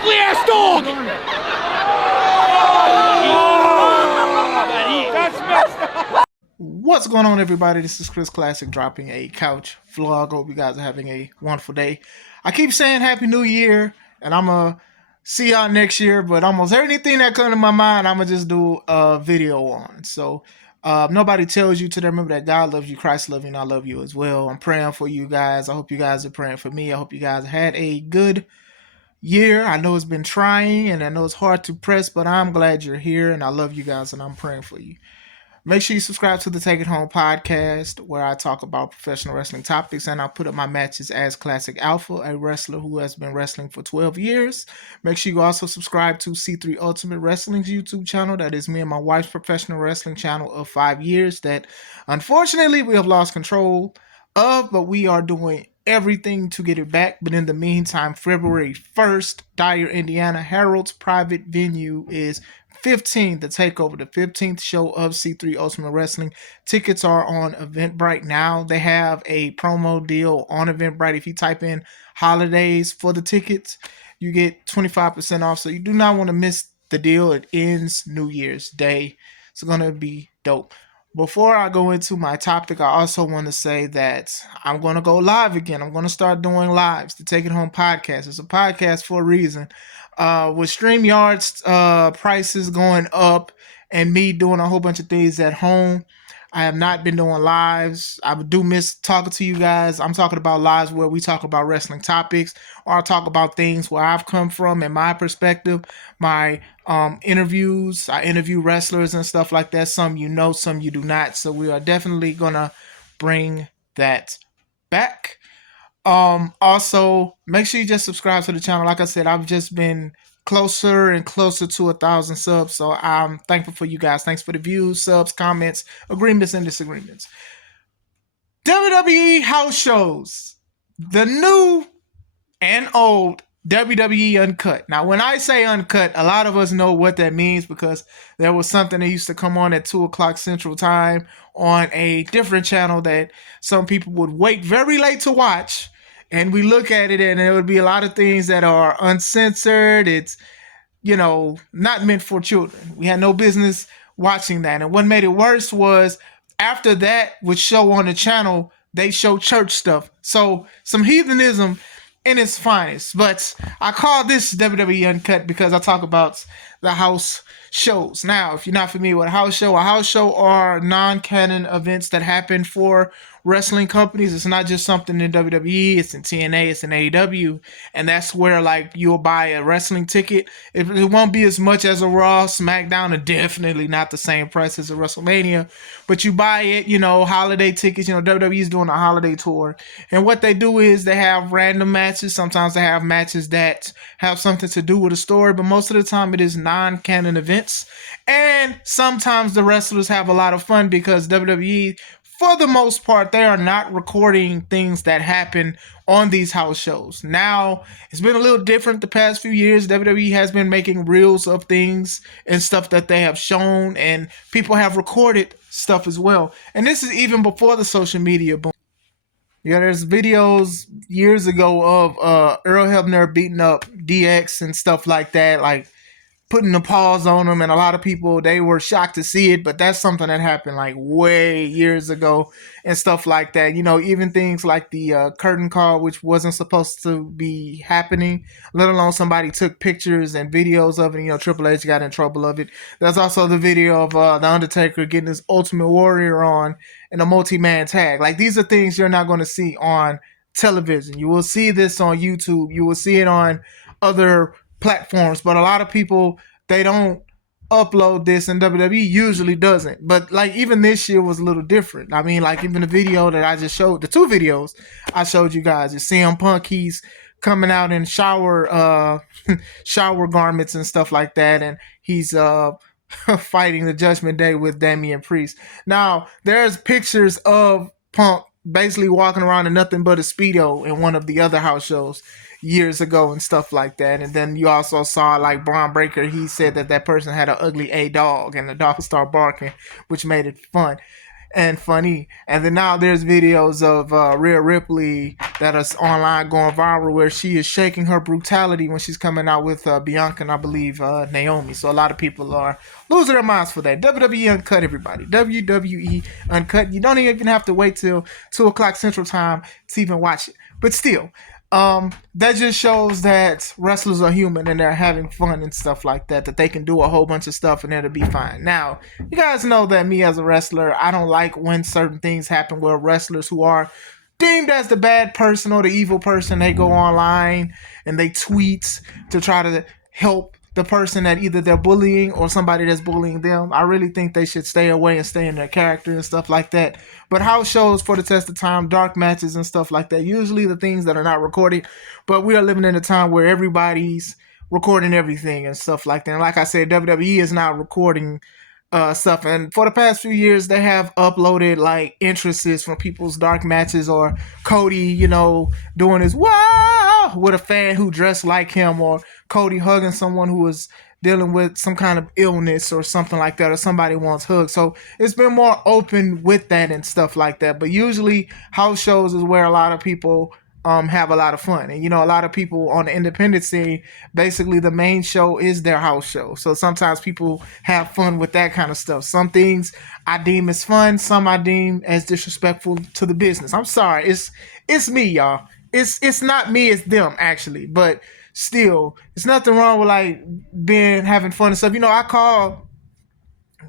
ugly ass dog! That's messed up. What's going on, everybody? This is Chris Classic dropping a couch vlog. Hope you guys are having a wonderful day. I keep saying Happy New Year, and I'm going to see y'all next year, but almost everything that comes to my mind, I'm going to just do a video on. So, nobody tells you to remember that God loves you, Christ loves you, and I love you as well. I'm praying for you guys. I hope you guys are praying for me. I hope you guys had a good year. I know it's been trying, and I know it's hard to press, but I'm glad you're here, and I love you guys, and I'm praying for you. Make sure you subscribe to the Take It Home podcast, where I talk about professional wrestling topics, and I put up my matches as Classic Alpha, a wrestler who has been wrestling for 12 years. Make sure you also subscribe to C3 Ultimate Wrestling's YouTube channel. That is me and my wife's professional wrestling channel of 5 years that, unfortunately, we have lost control of, but we are doing everything to get it back. But in the meantime, February 1st, Dyer, Indiana, Harold's private venue is 15, the takeover, the 15th show of C3 Ultimate Wrestling. Tickets are on Eventbrite now. They have a promo deal on Eventbrite. If you type in holidays for the tickets, you get 25% off. So you do not want to miss the deal. It ends New Year's Day. It's going to be dope. Before I go into my topic, I also want to say that I'm going to go live again. I'm going to start doing lives, the Take It Home podcast. It's a podcast for a reason. With StreamYard's prices going up and me doing a whole bunch of things at home, I have not been doing lives. I do miss talking to you guys. I'm talking about lives where we talk about wrestling topics, or I talk about things where I've come from and my perspective, my interviews. I interview wrestlers and stuff like that. Some you know, some you do not. So we are definitely going to bring that back. Also, make sure you just subscribe to the channel. Like I said, I've just been closer and closer to 1,000 subs, so I'm thankful for you guys. Thanks for the views, subs, comments, agreements, and disagreements. WWE house shows, the new and old WWE Uncut. Now, when I say Uncut, a lot of us know what that means, because there was something that used to come on at 2 o'clock Central Time on a different channel that some people would wait very late to watch. And we look at it, and there would be a lot of things that are uncensored. It's, not meant for children. We had no business watching that. And what made it worse was, after that would show on the channel, they show church stuff. So some heathenism in its finest. But I call this WWE Uncut because I talk about the house shows. Now, if you're not familiar with a house show are non-canon events that happen for wrestling companies. It's not just something in WWE, it's in TNA, it's in AEW, and that's where you'll buy a wrestling ticket. It won't be as much as a Raw, SmackDown, and definitely not the same price as a WrestleMania, but you buy it, holiday tickets. WWE's doing a holiday tour, and what they do is they have random matches. Sometimes they have matches that have something to do with a story, but most of the time it is non-canon events, and sometimes the wrestlers have a lot of fun because WWE, for the most part, they are not recording things that happen on these house shows. Now, it's been a little different the past few years. WWE has been making reels of things and stuff that they have shown, and people have recorded stuff as well. And this is even before the social media boom. There's videos years ago of Earl Hebner beating up DX and stuff like that, putting the paws on them, and a lot of people, they were shocked to see it, but that's something that happened way years ago and stuff like that. Even things like the curtain call, which wasn't supposed to be happening, let alone somebody took pictures and videos of it. Triple H got in trouble of it. There's also the video of The Undertaker getting his Ultimate Warrior on in a multi-man tag. These are things you're not going to see on television. You will see this on YouTube. You will see it on other platforms, but a lot of people, they don't upload this, and WWE usually doesn't. But even this year was a little different. Even the video that I just showed, the 2 videos I showed you guys, is CM Punk. He's coming out in shower garments and stuff like that, and he's fighting the Judgment Day with Damian Priest. Now, there's pictures of Punk basically walking around in nothing but a Speedo in one of the other house shows years ago and stuff like that. And then you also saw Braun Breaker, he said that person had an ugly A dog, and the dog started barking, which made it fun. and funny. And then now there's videos of Rhea Ripley that is online going viral where she is shaking her brutality when she's coming out with Bianca and I believe Naomi. So a lot of people are losing their minds for that. WWE Uncut, everybody. WWE Uncut. You don't even have to wait till 2 o'clock Central Time to even watch it. But still, that just shows that wrestlers are human and they're having fun and stuff like that, that they can do a whole bunch of stuff and it'll be fine. Now, you guys know that me as a wrestler, I don't like when certain things happen where wrestlers who are deemed as the bad person or the evil person, they go online and they tweet to try to help the person that either they're bullying or somebody that's bullying them. I really think they should stay away and stay in their character and stuff like that. But house shows for the test of time, dark matches and stuff like that, usually the things that are not recorded. But we are living in a time where everybody's recording everything and stuff like that. And like I said, WWE is not recording stuff, and for the past few years they have uploaded like entrances from people's dark matches, or Cody, doing his wow with a fan who dressed like him, or Cody hugging someone who was dealing with some kind of illness or something like that, or somebody wants hugs. So it's been more open with that and stuff like that. But usually house shows is where a lot of people have a lot of fun. And a lot of people on the independent scene, basically the main show is their house show. So sometimes people have fun with that kind of stuff. Some things I deem as fun, some I deem as disrespectful to the business. I'm sorry, it's me, y'all. It's not me, it's them actually. But still, it's nothing wrong with like having fun and stuff. I call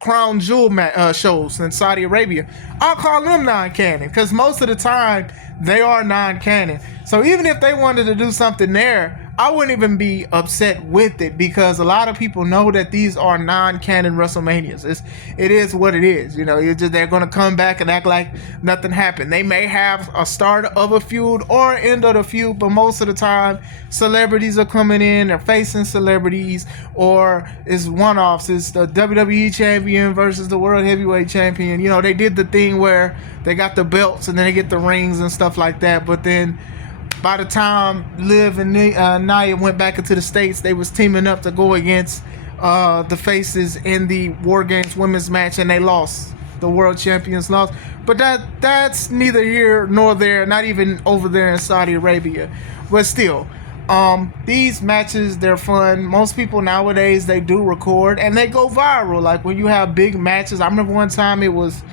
crown jewel shows in Saudi Arabia, I'll call them non-canon because most of the time they are non-canon. So even if they wanted to do something there, I wouldn't even be upset with it because a lot of people know that these are non-canon WrestleManias. It is what it is. They're going to come back and act like nothing happened. They may have a start of a feud or end of the feud, but most of the time celebrities are coming in, they're facing celebrities, or it's one-offs. It's the WWE champion versus the World Heavyweight champion. They did the thing where they got the belts and then they get the rings and stuff like that, but then by the time Liv and Nia went back into the States, they was teaming up to go against the faces in the War Games women's match, and they lost. The world champions lost. But that's neither here nor there, not even over there in Saudi Arabia. But still, these matches, they're fun. Most people nowadays, they do record, and they go viral. Like when you have big matches. I remember one time it was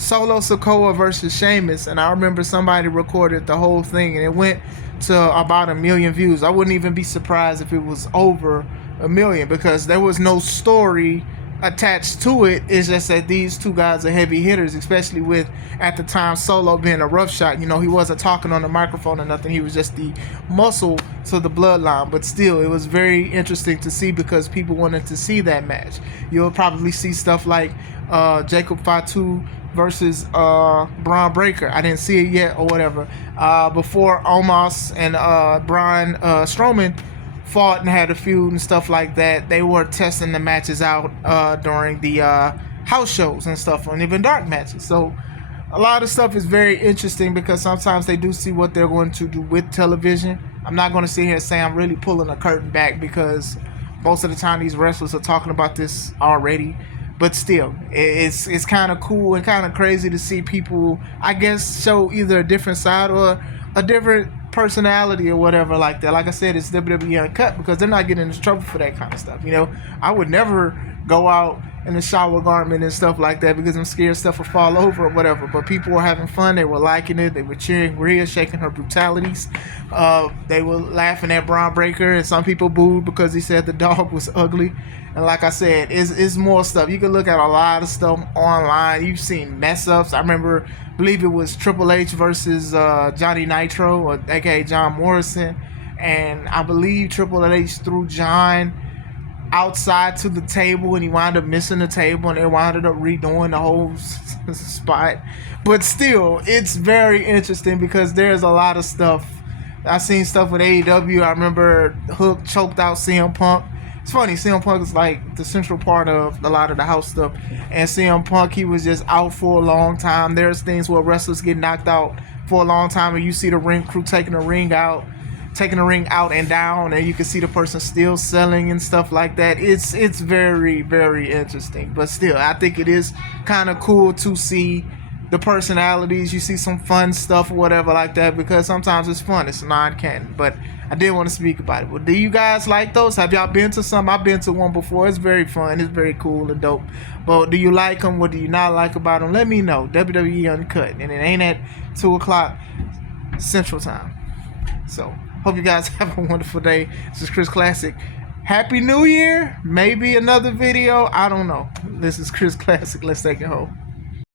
Solo Sikoa versus Sheamus, and I remember somebody recorded the whole thing and it went to about 1 million views. I wouldn't even be surprised if it was over 1 million because there was no story attached to it. It's just that these two guys are heavy hitters, especially with at the time Solo being a rough shot. He wasn't talking on the microphone or nothing. He was just the muscle to the bloodline. But still, it was very interesting to see because people wanted to see that match. You'll probably see stuff like Jacob Fatu versus Braun Breaker. I didn't see it yet or whatever. Before Omos and Braun Strowman fought and had a feud and stuff like that, they were testing the matches out during the house shows and stuff, and even dark matches. So a lot of stuff is very interesting because sometimes they do see what they're going to do with television. I'm not going to sit here and say I'm really pulling a curtain back because most of the time these wrestlers are talking about this already. But still, it's kind of cool and kind of crazy to see people, I guess, show either a different side or a different personality or whatever like that. Like I said, it's WWE Uncut because they're not getting into trouble for that kind of stuff. I would never go out in a shower garment and stuff like that because I'm scared stuff will fall over or whatever. But people were having fun. They were liking it. They were cheering Rhea, shaking her brutalities. They were laughing at Braun Breaker, and some people booed because he said the dog was ugly. And like I said, it's more stuff. You can look at a lot of stuff online. You've seen mess ups. I believe it was Triple H versus Johnny Nitro, or aka John Morrison. And I believe Triple H threw John outside to the table and he wound up missing the table and they wound up redoing the whole spot. But still, it's very interesting because there's a lot of stuff. I've seen stuff with AEW. I remember Hook choked out CM Punk. It's funny, CM Punk is like the central part of a lot of the house stuff. And CM Punk, he was just out for a long time. There's things where wrestlers get knocked out for a long time and you see the ring crew taking the ring out. taking the ring out and down, and you can see the person still selling and stuff like that. It's very, very interesting. But still, I think it is kind of cool to see the personalities. You see some fun stuff or whatever like that, because sometimes it's fun. It's non-canon. But I did want to speak about it. Well, do you guys like those? Have y'all been to some? I've been to one before. It's very fun. It's very cool and dope. But do you like them? What do you not like about them? Let me know. WWE Uncut. And it ain't at 2 o'clock Central Time. So, hope you guys have a wonderful day. This is Chris Classic. Happy New Year. Maybe another video. I don't know. This is Chris Classic. Let's take it home.